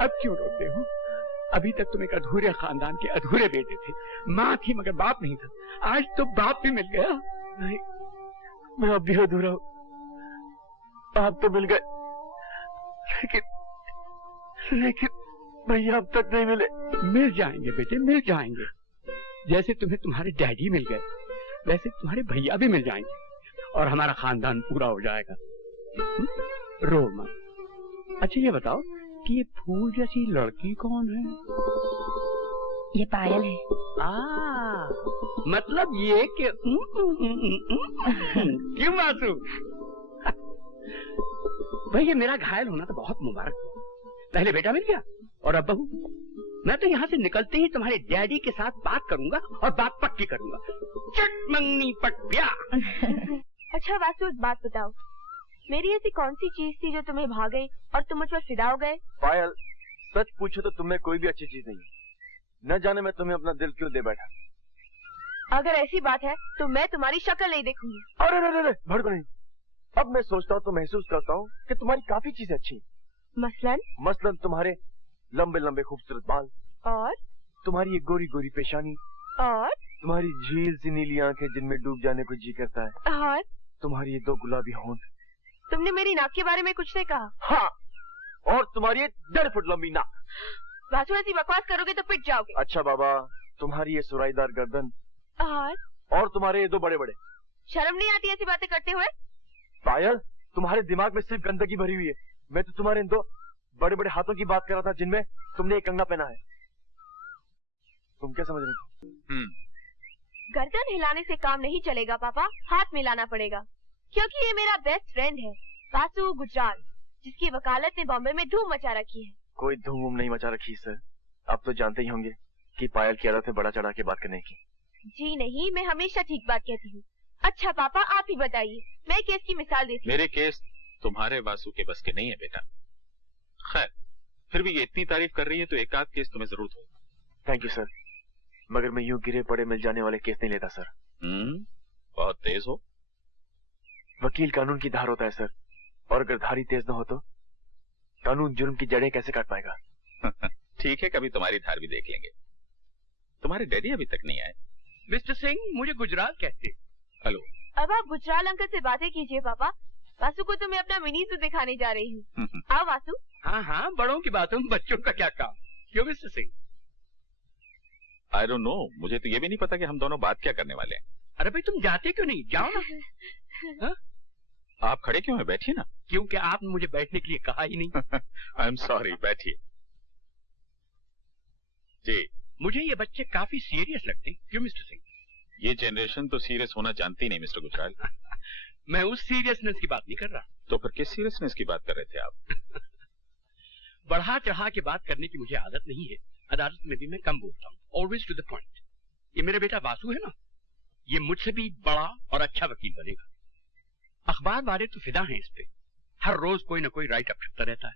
अब क्यों रोते हो? अभी तक तुम एक अधूरे खानदान के अधूरे बेटे थे। माँ थी मगर बाप नहीं था। आज तो बाप भी मिल गया। नहीं, मैं अब भी अधूरा हूँ। आप तो मिल गए, लेकिन भैया अब तक नहीं मिले। मिल जाएंगे बेटे, मिल जाएंगे। जैसे तुम्हें तुम्हारे डैडी मिल गए, वैसे तुम्हारे भैया भी मिल जाएंगे और हमारा खानदान पूरा हो जाएगा। रो मत। अच्छा ये बताओ कि ये फूल जैसी लड़की कौन है? ये पायल है। मतलब ये कि क्यों वासु? भाई ये मेरा घायल होना तो बहुत मुबारक हुआ। पहले बेटा मिल गया और अब बहू। मैं तो यहाँ से निकलते ही तुम्हारे डैडी के साथ बात करूंगा और बात पक्की करूंगा। चट मंगनी पट ब्याह। अच्छा वासु एक बात बताओ, मेरी ऐसी कौन सी चीज थी जो तुम्हें भा गई और तुम मुझ पर फिदा हो गए? पायल, सच पूछो तो तुम्हें कोई भी अच्छी चीज नहीं है। न जाने मैं तुम्हें अपना दिल क्यों दे बैठा। अगर ऐसी बात है तो मैं तुम्हारी शक्ल नहीं देखूंगी। अरे अरे भड़को नहीं। अब मैं सोचता हूँ तो महसूस करता हूँ कि तुम्हारी काफी चीजें अच्छी। मसलन तुम्हारे लंबे लंबे खूबसूरत बाल, और तुम्हारी ये गोरी गोरी पेशानी, और तुम्हारी झील सी नीली आंखें जिनमें डूब जाने को जी करता है, और तुम्हारी ये दो गुलाबी होंठ। तुमने मेरी नाक के बारे में कुछ नहीं कहा। हाँ, और तुम्हारी ये 1.5 फुट लंबी नाक। वासु ऐसी बकवास करोगे तो पिट जाओगे। अच्छा बाबा, तुम्हारी ये सुराईदार गर्दन, और तुम्हारे ये दो बड़े बड़े। शर्म नहीं आती ऐसी बातें करते हुए? पायल, तुम्हारे दिमाग में सिर्फ गंदगी भरी हुई है। मैं तो तुम्हारे इन दो बड़े बड़े हाथों की बात कर रहा था जिनमें तुमने एक कंगना पहना है। तुम क्या समझ रही थी? गर्दन हिलाने से काम नहीं चलेगा पापा, हाथ मिलाना पड़ेगा। क्योंकि ये मेरा बेस्ट फ्रेंड है वासु गुजराल, जिसकी वकालत ने बॉम्बे में धूम मचा रखी है। कोई धूम नहीं मचा रखी सर। आप तो जानते ही होंगे कि पायल की आदत है बड़ा चढ़ा के बात करने की। जी नहीं, मैं हमेशा ठीक बात कहती हूँ। अच्छा पापा आप ही बताइए, मैं केस की मिसाल देती हूँ। मेरे केस तुम्हारे वासु के बस के नहीं है बेटा। खैर, फिर भी ये इतनी तारीफ कर रही है तो एक आध केस तुम्हें जरूर हो। थैंक यू सर, मगर मैं यूं गिरे पड़े मिल जाने वाले केस नहीं लेता सर। बहुत तेज हो। वकील कानून की धार होता है सर, और अगर धारी तेज न हो तो कानून जुर्म की जड़ें कैसे काट पाएगा। ठीक है, कभी तुम्हारी धार भी देख लेंगे। तुम्हारे डैडी अभी तक नहीं आए। मिस्टर सिंह, मुझे गुजराल कहते। हेलो। अब आप गुजराल अंकल से बातें कीजिए पापा। वासु को तो मैं अपना मिनी सूट दिखाने जा रही हूँ। आओ वासु। हाँ हाँ, बड़ों की बातों में बच्चों का क्या काम। क्यों mister Singh? I don't know, मुझे तो ये भी नहीं पता कि हम दोनों बात क्या करने वाले हैं। अरे भाई तुम जाते क्यों नहीं? जाओ ना। हा? आप खड़े क्यों हैं? बैठिए ना। क्योंकि आपने मुझे बैठने के लिए कहा ही नहीं। आई एम सॉरी, बैठिए। जी, मुझे ये बच्चे काफी सीरियस लगते हैं। क्यों मिस्टर सिंह? ये जनरेशन तो सीरियस होना जानती नहीं मिस्टर गुजराल। मैं उस सीरियसनेस की बात नहीं कर रहा। तो फिर किस सीरियसनेस की बात कर रहे थे आप? बढ़ा चढ़ा के बात करने की मुझे आदत नहीं है। अदालत में भी मैं कम बोलता हूँ, ऑलवेज टू द पॉइंट। ये मेरा बेटा वासु है ना, ये मुझसे भी बड़ा और अच्छा वकील बनेगा। अखबार वाले तो फिदा हैं इस पे, हर रोज कोई ना कोई राइट अप छपता रहता है।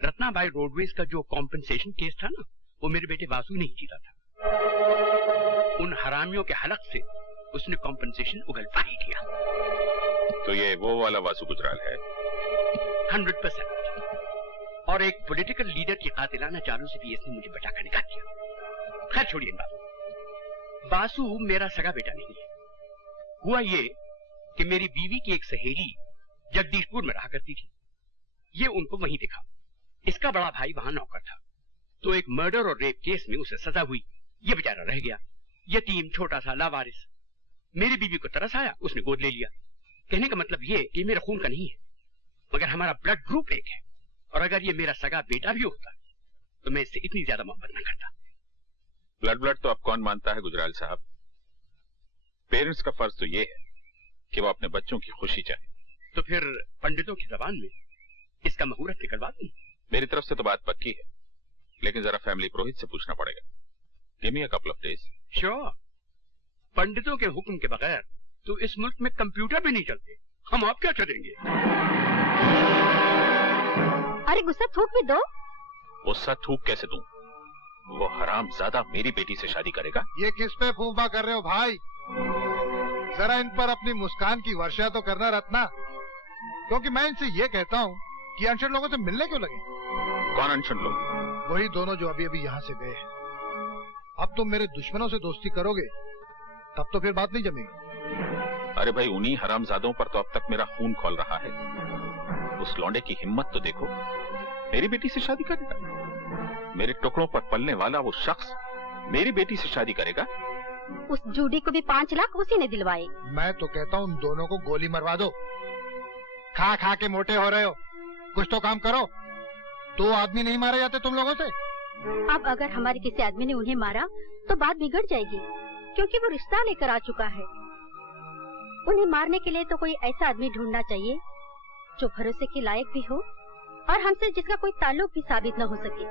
रत्नाबाई रोडवेज का जो कॉम्पेंसेशन केस था ना, वो मेरे बेटे वासु ने ही जीता था। उन हरामियों के हलक से उसने कॉम्पेंसेशन उगलवा ही दिया। तो ये वो वाला वासु गुजराल है? 100%। और एक पॉलिटिकल लीडर की कातिलाना चालों से भी इसने मुझे बचा कर निकाल दिया। खैर छोड़िए इन बातों। वासु मेरा सगा बेटा नहीं है। हुआ ये कि मेरी बीवी की एक सहेली जगदीशपुर में रहा करती थी। ये उनको वहीं दिखा। इसका बड़ा भाई वहां नौकर था, तो एक मर्डर और रेप केस में उसे सजा हुई। ये बेचारा रह गया यतीम, छोटा सा लावारिस। मेरी बीवी को तरस आया, उसने गोद ले लिया। कहने का मतलब ये कि मेरा खून का नहीं है, मगर हमारा ब्लड ग्रुप एक है। और अगर ये मेरा सगा बेटा भी होता तो मैं इससे इतनी ज्यादा मोहब्बत न करता। ब्लड तो अब कौन मानता है गुजराल साहब? पेरेंट्स का फर्ज तो ये है कि वो अपने बच्चों की खुशी चाहे। तो फिर पंडितों की जबान में इसका मुहूर्त निकलवा दूं? मेरी तरफ से तो बात पक्की है, लेकिन जरा फैमिली पुरोहित से पूछना पड़ेगा। Give me a couple of days. Sure. पंडितों के हुक्म के बगैर तो इस मुल्क में कंप्यूटर भी नहीं चलते। हम आप क्या करेंगे? अरे गुस्सा थूक भी दो। गुस्सा थूक कैसे दूं? वो हरामजादा मेरी बेटी से शादी करेगा। ये किस पे फूफा कर रहे हो भाई? जरा इन पर अपनी मुस्कान की वर्षा तो करना रत्ना, क्योंकि मैं इनसे ये कहता हूँ कि अनशन लोगों से मिलने क्यों लगे। कौन अनशन लोग? वही दोनों जो अभी अभी यहाँ से गए हैं। अब तुम मेरे दुश्मनों से दोस्ती करोगे तब तो फिर बात नहीं जमेगी। अरे भाई, उन्हीं हरामजादों पर तो अब तक मेरा खून खौल रहा है। उस लौंडे की हिम्मत तो देखो, मेरी बेटी से शादी करेगा। मेरे टुकड़ों पर पलने वाला वो शख्स मेरी बेटी से शादी करेगा। उस जूडी को भी 5 लाख उसी ने दिलवाए। मैं तो कहता हूँ उन दोनों को गोली मरवा दो। खा खा के मोटे हो रहे हो, कुछ तो काम करो। 2 आदमी नहीं मारे जाते तुम लोगों से। अब अगर हमारे किसी आदमी ने उन्हें मारा तो बात बिगड़ जाएगी, क्योंकि वो रिश्ता लेकर आ चुका है। उन्हें मारने के लिए तो कोई ऐसा आदमी ढूंढना चाहिए जो भरोसे के लायक भी हो और हमसे जिसका कोई ताल्लुक भी साबित न हो सके।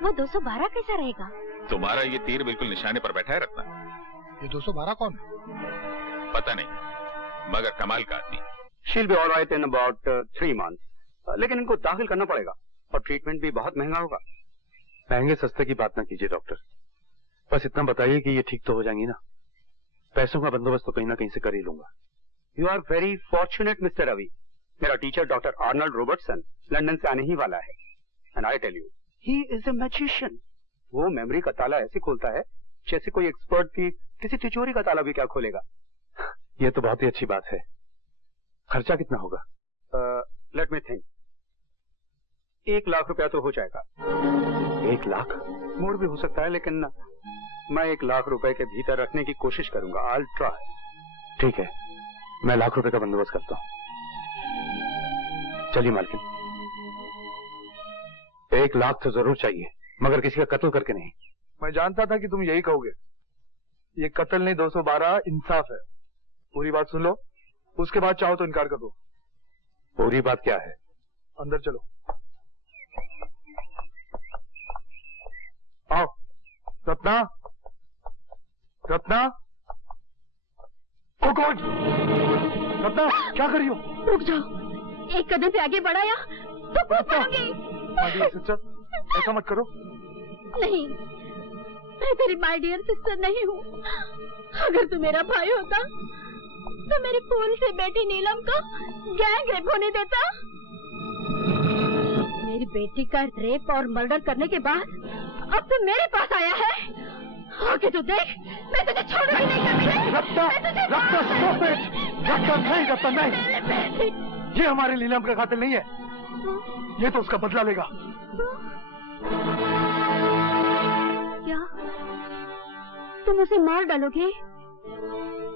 वो 212 कैसा रहेगा? तुम्हारा ये तीर बिल्कुल निशाने पर बैठा है रत्ना। ये 212 कौन है? पता नहीं, मगर कमाल का आदमी। She'll be all right in about 3 months. लेकिन इनको दाखिल करना पड़ेगा और ट्रीटमेंट भी बहुत महंगा होगा। महंगे सस्ते की बात ना कीजिए डॉक्टर, बस इतना बताइए कि ये ठीक तो हो जाएंगी ना। पैसों का बंदोबस्त तो कहीं ना कहीं से कर ही लूंगा। You are very fortunate mister Ravi. मेरा teacher doctor Arnold Robertson London से आने ही वाला है। And I tell you, he is a magician. वो मेमोरी का ताला ऐसे खोलता है जैसे कोई एक्सपर्ट भी किसी तिजोरी का ताला भी क्या खोलेगा। ये तो बहुत ही अच्छी बात है। खर्चा कितना होगा? Let me think. 1 लाख रुपया तो हो जाएगा। 1 लाख? मोर भी हो सकता है, लेकिन मैं 1 लाख रुपए के भीतर रखने की कोशिश करूंगा। I will try. ठीक है, मैं 1 लाख रुपए का बंदोबस्त करता हूँ। चलिए मालकिन, 1 लाख तो जरूर चाहिए, मगर किसी का कत्ल करके नहीं। मैं जानता था कि तुम यही कहोगे। ये कत्ल नहीं, 212 इंसाफ है। पूरी बात सुन लो, उसके बाद चाहो तो इनकार कर दो। पूरी बात क्या है? अंदर चलो। आओ। रत्ना, रत्ना, ओ कौन? रत्ना, क्या कर रही हो? रुक जाओ, एक कदम पे आगे बढ़ाया तो कूद पड़ोगी। माय डियर सिस्टर, ऐसा मत करो। नहीं, मैं तेरी माय डियर सिस्टर नहीं हूँ। अगर तू मेरा भाई होता तो मेरी फूल से बेटी नीलम को गैंग रेप होने देता। मेरी बेटी का रेप और मर्डर करने के बाद अब तू मेरे पास आया है। आगे तो देख, मैं तुझे छोड़ूंगी नहीं। Ratna, Ratna, stop it! रत्ना नहीं, रत्ना नहीं। ये हमारे नीलम का कातिल नहीं है। ये तो उसका बदला लेगा। क्या तुम उसे मार डालोगे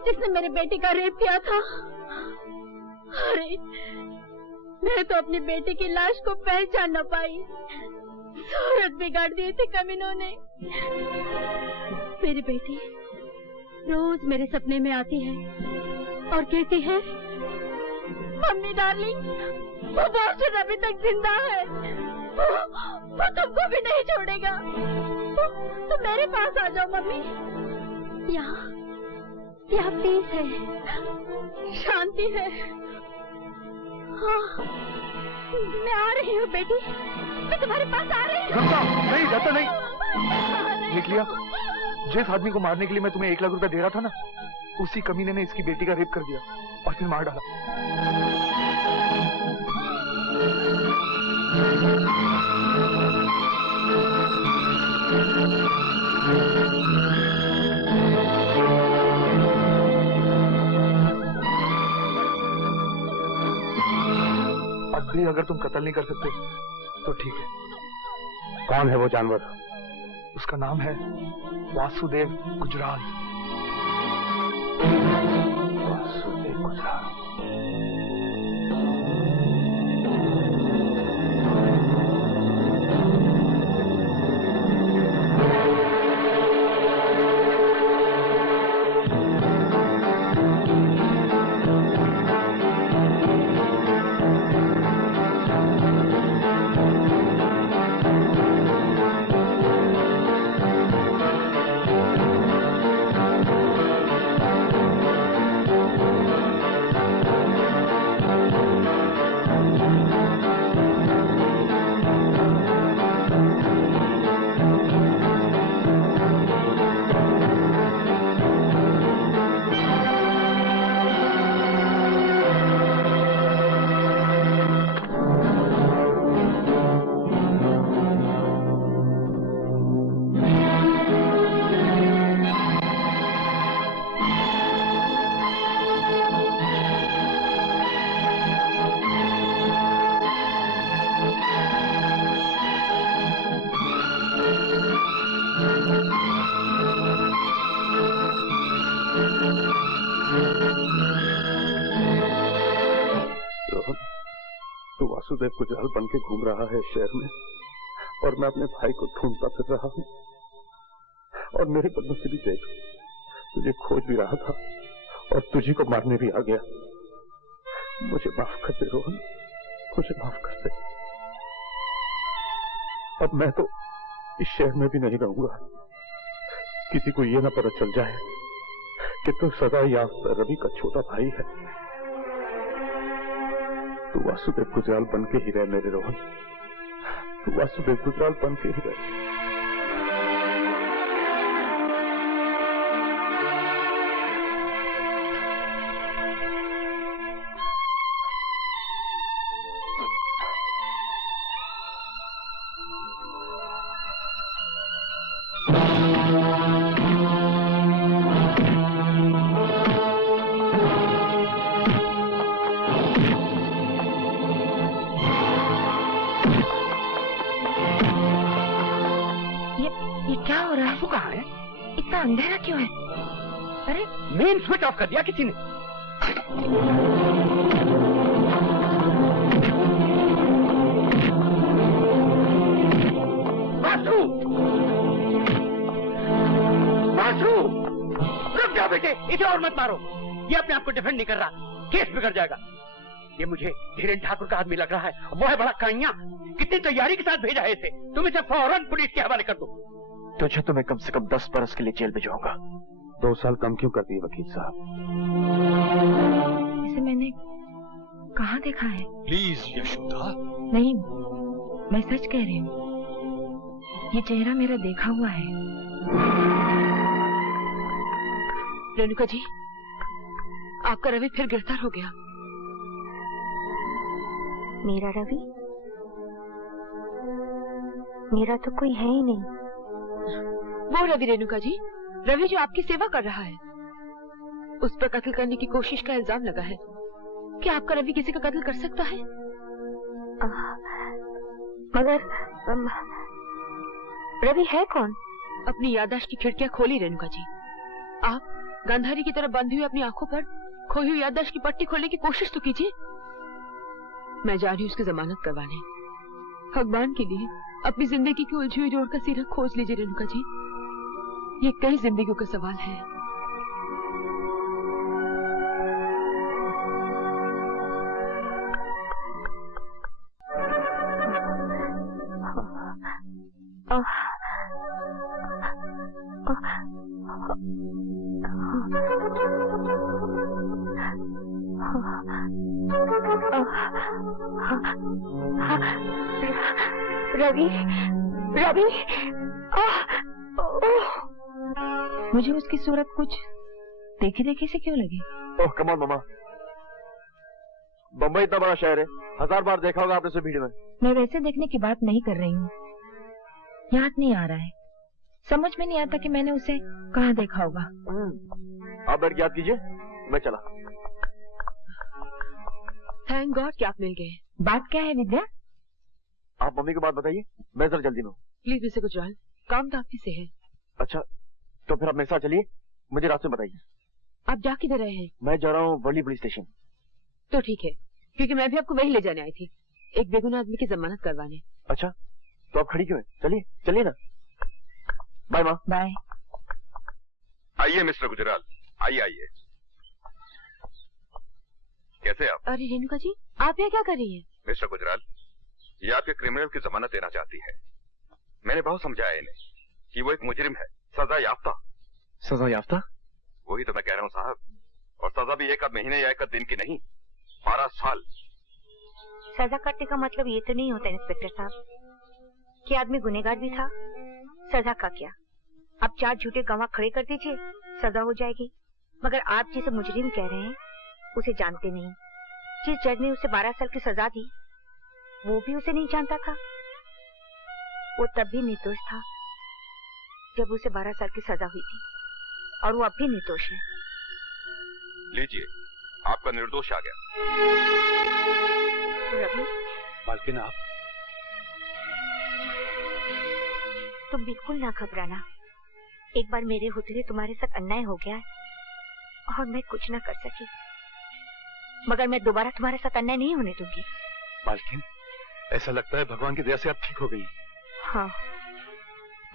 जिसने मेरे बेटी का रेप किया था? अरे, मैं तो अपनी बेटी की लाश को पहचान न पाई। सूरत बिगाड़ दी थी कमीनों ने। मेरी बेटी रोज मेरे सपने में आती है और कहती है, मम्मी डार्लिंग, वो बॉस्टन अभी तक जिंदा है। वो तुमको भी नहीं छोड़ेगा। तुम मेरे पास आ जाओ मम्मी। यहाँ पीस है, शांति है। हाँ, मैं आ रही हूँ बेटी, मैं तुम्हारे पास आ रही हूँ। नहीं, जाता नहीं। देख लिया, जिस आदमी को मारने के लिए मैं तुम्हें 1 लाख रुपया दे रहा था ना, उसी कमीने ने इसकी बेटी का रेप कर दिया और फिर मार डाला। अब भी अगर तुम कत्ल नहीं कर सकते तो ठीक है। कौन है वो जानवर? उसका नाम है वासुदेव गुजराल। वासुदेव गुजराल। वासुदेव गुजराल बन के घूम रहा है शहर में और मैं अपने भाई को ढूंढता फिर रहा हूँ। और मेरे बदनसीबी देख, तुझे खोज भी रहा था और तुझी को मारने भी आ गया। मुझे माफ कर दे रोहन, मुझे माफ कर दे। अब मैं तो इस शहर में भी नहीं रहूंगा, किसी को ये ना पता चल जाए कि तू सदा याफ्ता रवि का छोटा भाई है। तू वासुदेव गुजराल बन के ही रह मेरे रोहन, तू वासुदेव गुजराल बन के ही रह। अंधेरा क्यों है? अरे मेन स्विच ऑफ कर दिया किसी ने। वासु! वासु! रुक जाओ बेटे, इसे और मत मारो। ये अपने आप को डिफेंड नहीं कर रहा, केस बिगड़ जाएगा। ये मुझे धीरेन्द्र ठाकुर का आदमी लग रहा है। वो है बड़ा काइया, कितनी तैयारी के साथ भेजा है इसे। तुम इसे फौरन पुलिस के हवाले कर दो। तुझे तो मैं कम से कम 10 बरस के लिए जेल भिजवाऊंगा। 2 साल कम क्यों कर दिए वकील साहब? इसे मैंने कहाँ देखा है? प्लीज यशोदा। नहीं, मैं सच कह रही हूँ, ये चेहरा मेरा देखा हुआ है। रेणुका जी, आपका रवि फिर गिरफ्तार हो गया। मेरा रवि? मेरा तो कोई है ही नहीं। वो रवि, रेणुका जी, रवि जो आपकी सेवा कर रहा है। उस पर कत्ल करने की कोशिश का इल्जाम लगा है। क्या आपका रवि किसी का कत्ल कर सकता है? मगर रवि है कौन? अपनी याददाश्त की खिड़कियां खोली रेणुका जी। आप गांधारी की तरह बंधी हुई अपनी आंखों पर खोई हुई याददाश्त की पट्टी खोलने की कोशिश तो कीजिए। मैं जा रही हूँ उसकी जमानत करवाने। भगवान के लिए अपनी जिंदगी की उलझी हुई जोड़ का सिरा खोज लीजिए रेणुका जी। ये कई जिंदगियों का सवाल है। रवि, रवि, मुझे उसकी सूरत कुछ देखी देखी से क्यों लगी? ओह कम ऑन मामा, बम्बई इतना बड़ा शहर है, 1000 बार देखा होगा आपने उसे भीड़ में। मैं वैसे देखने की बात नहीं कर रही हूँ, याद नहीं आ रहा है, समझ में नहीं आता कि मैंने उसे कहाँ देखा होगा। आप बैठ के याद कीजिए, मैं चला। थैंक गॉड कि आप मिल गए। बात क्या है विद्या? आप मम्मी को बात बताइए, मैं जरा जल्दी में हूँ। प्लीज मिस्टर गुजराल, काम तो आपकी से है। अच्छा, तो फिर आप मेरे साथ चलिए, मुझे रास्ते में बताइए। आप जा किधर रहे हैं? मैं जा रहा हूँ वर्ली पुलिस स्टेशन। तो ठीक है, क्योंकि मैं भी आपको वही ले जाने आई थी, एक बेगुनाह आदमी की जमानत करवाने। अच्छा, तो आप खड़ी क्यों हैं? चलिए चलिए ना। बाय माँ। बाय। आइए मिस्टर गुजराल, आइए आइए। कैसे आप? अरे रेणुका जी, आप यहाँ क्या कर रही हैं? मिस्टर गुजराल, ये आपके क्रिमिनल की जमानत देना चाहती है। मैंने बहुत समझाया इन्हें कि वो एक मुजरिम है, सजा याफ्ता। सजा याफ्ता? वही तो मैं कह रहा हूँ साहब, और सजा भी 1 महीने या 1 दिन की नहीं, 12 साल। सजा काटने का मतलब ये तो नहीं होता इंस्पेक्टर साहब कि आदमी गुनहगार भी था। सजा का क्या, आप 4 झूठे गवाह खड़े कर दीजिए, सजा हो जाएगी। मगर आप जिसे मुजरिम कह रहे हैं उसे जानते नहीं। जिस जज ने उसे 12 साल की सजा दी वो भी उसे नहीं जानता था। वो तब भी निर्दोष था जब उसे 12 साल की सजा हुई थी, और वो अब भी निर्दोष है। लीजिए, आपका निर्दोष आ गया। रवि, मालकिन आप? तुम बिल्कुल ना घबराना। एक बार मेरे होते हुए तुम्हारे साथ अन्याय हो गया और मैं कुछ ना कर सकी, मगर मैं दोबारा तुम्हारे साथ अन्याय नहीं होने दूंगी। मालकिन, ऐसा लगता है भगवान की दया से आप ठीक हो गई। हाँ,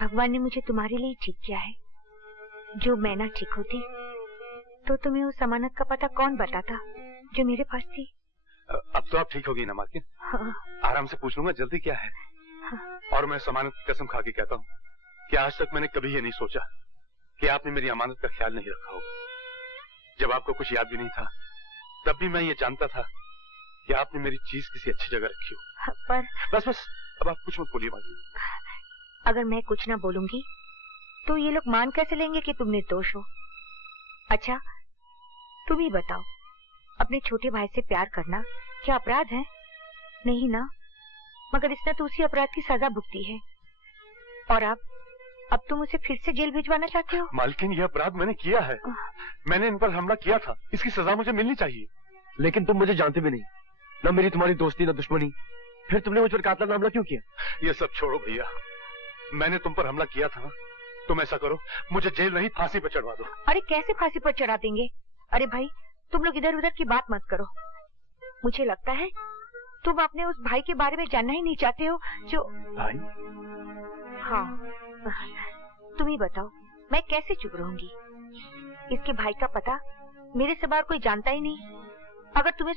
भगवान ने मुझे तुम्हारे लिए ठीक किया है। जो मैं ना ठीक होती तो तुम्हें उस अमानत का पता कौन बताता जो मेरे पास थी। अब तो आप ठीक हो गई ना मालकिन। हाँ। आराम से पूछ लूंगा, जल्दी क्या है। हाँ। और मैं अमानत की कसम खा के कहता हूँ कि आज तक मैंने कभी ये नहीं सोचा कि आपने मेरी अमानत का ख्याल नहीं रखा होगा। जब आपको कुछ याद भी नहीं था तब भी मैं ये जानता था कि आपने मेरी चीज किसी अच्छी जगह रखी हो। पर बस बस, अब आप कुछ मत बोलिए मालकिन। अगर मैं कुछ ना बोलूंगी तो ये लोग मान कैसे लेंगे कि तुम निर्दोष हो। अच्छा, तुम ही बताओ, अपने छोटे भाई से प्यार करना क्या अपराध है? नहीं ना, मगर इसने तो उसी अपराध की सजा भुगती है। और अब तुम उसे फिर से जेल भिजवाना चाहते हो? मालकिन, यह अपराध मैंने किया है। मैंने इन पर हमला किया था, इसकी सजा मुझे मिलनी चाहिए। लेकिन तुम मुझे जानते भी नहीं, ना मेरी तुम्हारी दोस्ती ना दुश्मनी, फिर तुमने मुझ पर कातलाना हमला क्यों किया? ये सब छोड़ो भैया, मैंने तुम पर हमला किया था ना, तुम ऐसा करो, मुझे जेल नहीं फांसी पर चढ़वा दो। अरे कैसे फांसी पर चढ़ा देंगे? अरे भाई, तुम लोग इधर उधर की बात मत करो। मुझे लगता है तुम अपने उस भाई के बारे में जानना ही नहीं चाहते हो जो भाई। हाँ, तुम ही बताओ, मैं कैसे चुप रहूंगी? इसके भाई का पता मेरे सिवा कोई जानता ही नहीं। अगर तुम्हें